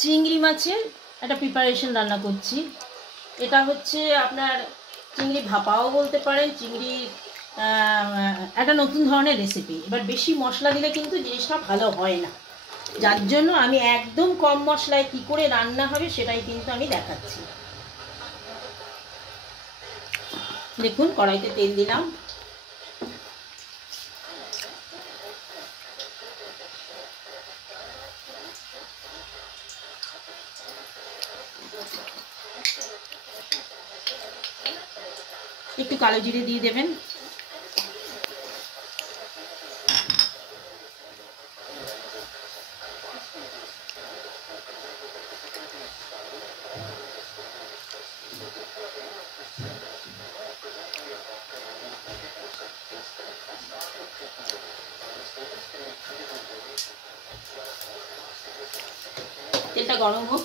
চিংড়ি মাছের একটা প্রিপারেশন রান্না করছি। এটা হচ্ছে আপনার চিংড়ি ভাপাও বলতে পারেন, চিংড়ির একটা নতুন ধরনের রেসিপি। এবার বেশি মশলা দিলে কিন্তু জিনিসটা ভালো হয় না, যার জন্য আমি একদম কম মশলায় কি করে রান্না হবে সেটাই কিন্তু আমি দেখাচ্ছি। দেখুন, কড়াইতে তেল দিলাম, একটু কালো জিরে দিয়ে দেবেন, তেলটা গরম হোক।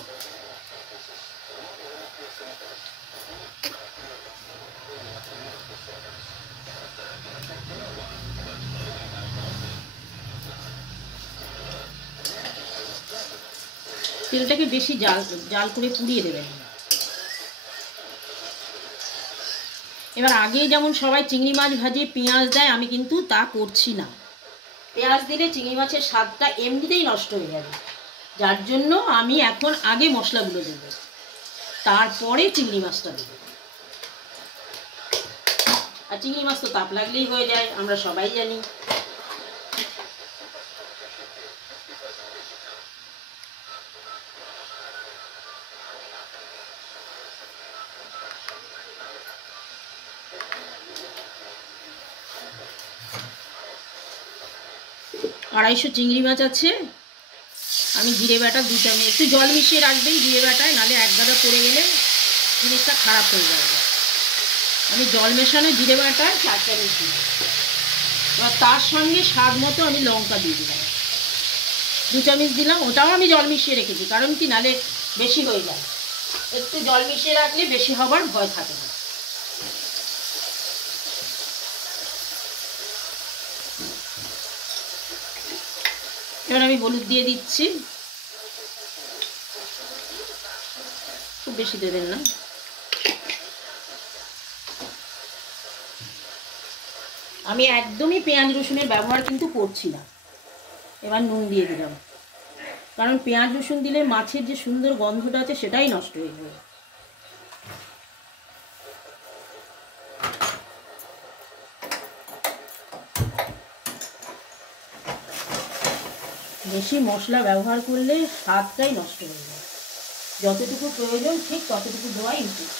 তেলটাকে বেশি জাল করে পুড়িয়ে দেবেন। এবার আগে যেমন সবাই চিংড়ি মাছ ভাজে পেঁয়াজ দেয়, আমি কিন্তু তা করছি না। পেঁয়াজ দিলে চিংড়ি মাছের স্বাদটা এমনিতেই নষ্ট হয়ে যাবে, যার জন্য আমি এখন আগে মশলাগুলো দেবো, তারপরে চিংড়ি মাছটা দেবো। আর চিংড়ি মাছ তো তাপ লাগলেই হয়ে যায়, আমরা সবাই জানি। আড়াইশো চিংড়ি মাছ আছে। আমি জিরে বাটা 2 চামচ, একটু জল মিশিয়ে রাখবেন জিরে বাটায়, নাহলে এক গাদা পড়ে গেলে জিনিসটা খারাপ হয়ে যাবে। আমি জল মেশানো জিরে বাটায় 4 চামচ দিই। এবার তার সঙ্গে স্বাদ মতো আমি লঙ্কা দিয়ে দিলাম, 2 চামচ দিলাম। ওটাও আমি জল মিশিয়ে রেখেছি, কারণ কি নাহলে বেশি হয়ে যায়। একটু জল মিশিয়ে রাখলে বেশি হবার ভয় থাকে না। এবার আমি হলুদ দিয়ে দিচ্ছি, খুব বেশি দেবেন না। আমি একদমই পেঁয়াজ রসুনের ব্যবহার কিন্তু করছি না। এবার নুন দিয়ে দিলাম, কারণ পেঁয়াজ রসুন দিলে মাছের যে সুন্দর গন্ধটা আছে সেটাই নষ্ট হয়ে যাবে। বেশি মশলা ব্যবহার করলে স্বাদটাই নষ্ট হয়ে যায়। যতটুকু প্রয়োজন ঠিক ততটুকু দেওয়াই উচিত।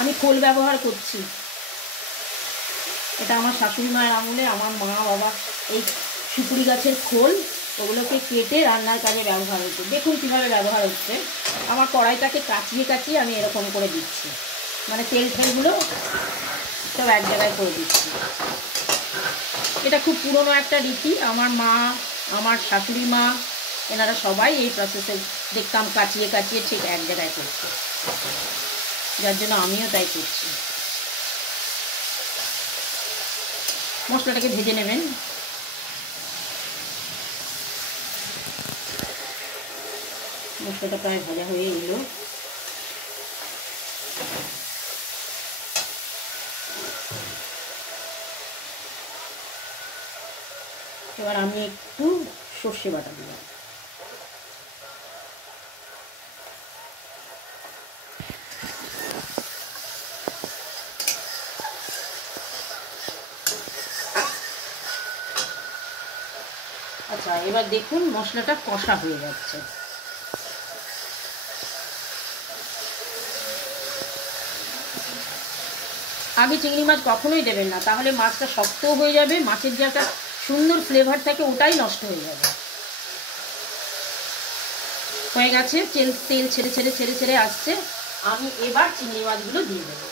আমি খোল ব্যবহার করছি, এটা আমার শাশুড়ি মায়ের আমলে আমার মা বাবা এই সুপুরি গাছের খোল ওগুলোকে কেটে রান্নার কাজে ব্যবহার হচ্ছে। দেখুন কীভাবে ব্যবহার হচ্ছে। আমার কড়াইটাকে কাচিয়ে কাচিয়ে আমি এরকম করে দিচ্ছি, মানে তেল ঠেলগুলো সব এক জায়গায় করে দিচ্ছি। এটা খুব পুরনো একটা রীতি। আমার মা, আমার শাশুড়ি মা, এনারা সবাই এই প্রসেসে দেখতাম কাচিয়ে কাচিয়ে ঠিক এক জায়গায় করছে, যার জন্য আমিও তাই করছি। মশলাটাকে ভেজে নেবেন। মশলাটা প্রায় ভাজা হয়ে এলো। এবার আমি একটু সর্ষে বাটা দিলাম। আচ্ছা, এবার দেখুন মশলাটা কষা হয়ে যাচ্ছে। আগে চিংড়ি মাছ কখনোই দেবেন না, তাহলে মাছটা শক্তও হয়ে যাবে, মাছের যে একটা সুন্দর ফ্লেভার থাকে ওটাই নষ্ট হয়ে যাবে। হয়ে গেছে, তেল ছেড়ে ছেড়ে ছেড়ে ছেড়ে আসছে। আমি এবার চিংড়ি মাছগুলো দিয়ে দেবো।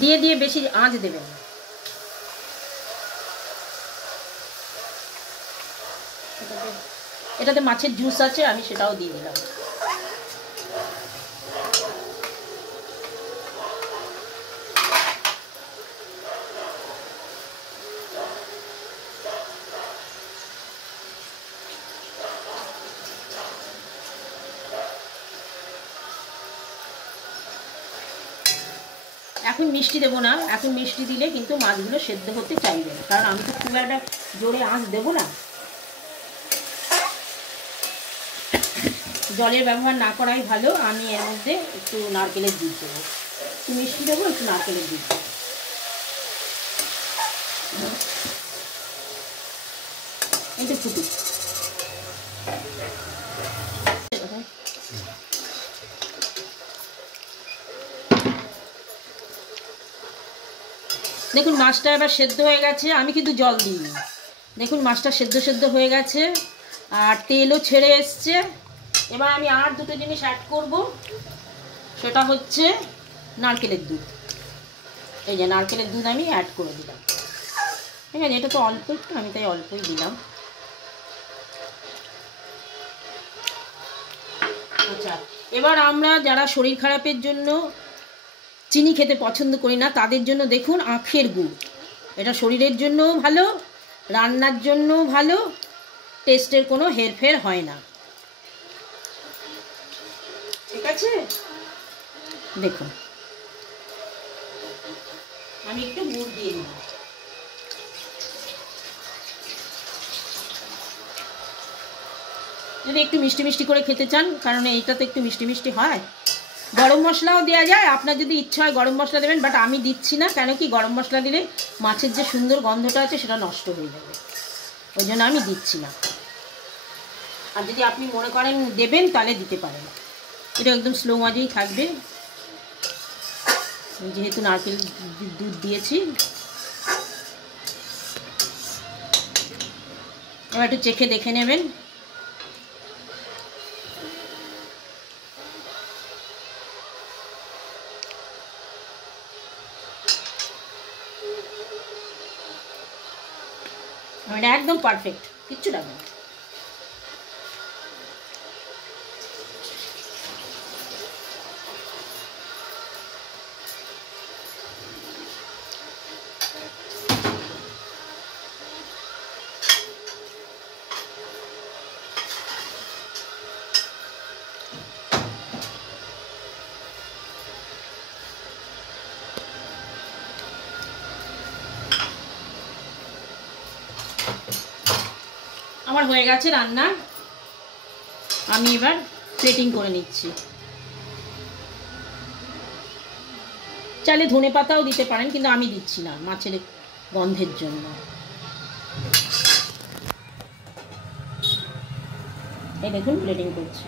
দিয়ে দিয়ে বেশি আঁচ দেবেন না। এটাতে মাছের জুস আছে, আমি সেটাও দিয়ে দিলাম। এখন মিষ্টি দেবো না, এখন মিষ্টি দিলে কিন্তু মাছগুলো সেদ্ধ হতে চাইবে না, কারণ আমি তো খুব একটা জোরে আঁচ দেবো না। জলের ব্যবহার না করাই ভালো। আমি এর মধ্যে একটু নারকেলের দুধ দেবো, একটু মিষ্টি দেবো, একটু নারকেলের দুধ দেবো। একটু ফুটুক। দেখুন মাছটা এবার সেদ্ধ হয়ে গেছে, আমি কিন্তু জল দিইনি। দেখুন মাছটা সেদ্ধ সেদ্ধ হয়ে গেছে আর তেলও ছেড়ে এসছে। এবার আমি আর দুটো জিনিস অ্যাড করব, সেটা হচ্ছে নারকেলের দুধ। এই যে নারকেলের দুধ আমি অ্যাড করে দিলাম, ঠিক আছে? এটা তো অল্প একটু, আমি তাই অল্পই দিলাম। আচ্ছা, এবার আমরা যারা শরীর খারাপের জন্য চিনি খেতে পছন্দ করি না, তাদের জন্য দেখুন আখের গুড়। এটা শরীরের জন্যও ভালো, রান্নার জন্যও ভালো, টেস্টের কোনো হেরফের হয় না, ঠিক আছে? দেখুন আমি একটু গুড় দিয়ে দিই। যদি একটু মিষ্টি মিষ্টি করে খেতে চান, কারণ এইটা তো একটু মিষ্টি মিষ্টি হয়, গরম মশলাও দেওয়া যায়। আপনার যদি ইচ্ছা হয় গরম মশলা দেবেন, বাট আমি দিচ্ছি না। কেন কি, গরম মশলা দিলে মাছের যে সুন্দর গন্ধটা আছে সেটা নষ্ট হয়ে যাবে, ওই জন্য আমি দিচ্ছি না। আর যদি আপনি মনে করেন দেবেন তাহলে দিতে পারেন। এটা একদম স্লো আঁচেই থাকবে, যেহেতু নারকেল দুধ দিয়েছি। এবার একটু চেখে দেখে নেবেন। মানে একদম পারফেক্ট, কিচ্ছু লাগবে না। আমার হয়ে গেছে রান্না, আমি এবার প্লেটিং করে নিচ্ছি। চাইলে ধনে পাতাও দিতে পারেন, কিন্তু আমি দিচ্ছি না মাছের গন্ধের জন্য। এই দেখুন প্লেটিং করছি।